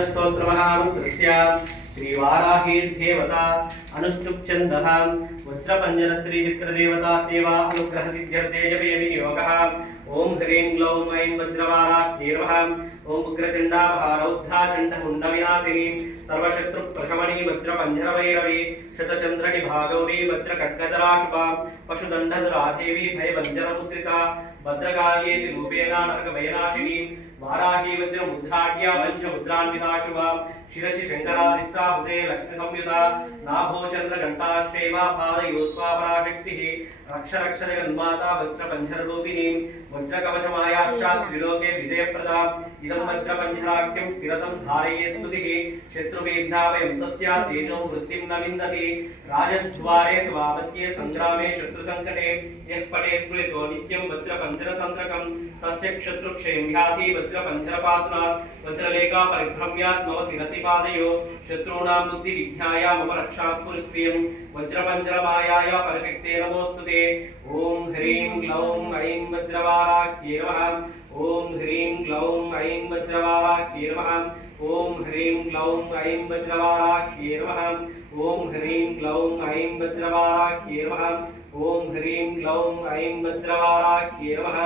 स्तोत्रमहामन्त्रस्य श्रीवाराहीर्देवता अनुष्टुप्छन्दः वज्रपञ्जर श्रीचित्रदेवता सेवा अनुग्रहसिद्ध्यर्थे जपे विनियोगः। ओं ह्रीं ग्लौं ऐं वज्रवाराह्यै नमः। ओं उग्रचण्डाभारौद्धाचण्डमुण्डविनाशिनी सर्वशत्रुप्रशमनी वज्रपञ्जरभैरवी शतचन्द्रनिभागौरी वज्रखड्गजराशुभा पशुदण्डधरादेवी भयवञ्जनमुद्रिता भद्रकाल्येति रूपेण नरकभयनाशिनी वाराही वज्रमुद्राढ्या पंचमुद्रान्विता शुभा शिरसि शंकरादिष्टा हृदये लक्ष्मी संयुता नाभो चन्द्रघण्टाश्चैव पादयोस्वापराशक्तिः रक्ष रक्ष जगन्माता वज्रपञ्जररूपिणी वज्रकवचमायाश्चा त्रिलोके विजयप्रदा इदं वज्रपञ्जराख्यं शिरसं धारये स्तुतिः शत्रुविघ्नावयं तस्या तेजो वृत्तिं न विन्दति राजद्वारे स्वापत्ये संग्रामे शत्रुसङ्कटे यः पटे स्मृतो नित्यं वज्रपञ्जरतन्त्रकं तस्य शत्रुक्षयं याति वज्रपञ्जरपातनात् वज्रलेखा परिभ्रम्यात् मम शिरसि पादयो शत्रूणां बुद्धिविघ्नाय मम रक्षास्पुरश्रियं वज्रपञ्जरमायाय परशक्ते नमोस्तुते। ओं ह्रीं ग्लौं ऐं वज्रवाराह्यै नमः। ओं ह्रीं ग्लौं ऐं वज्रवाराह्यै नमः। ओं ह्रीं ग्लौं ऐं वज्रवाराह्यै नमः। ओं ह्रीं ग्लौं ऐं वज्रवाराह्यै नमः। ओं ह्रीं ग्लौं ऐं वज्रवाराह्यै नमः।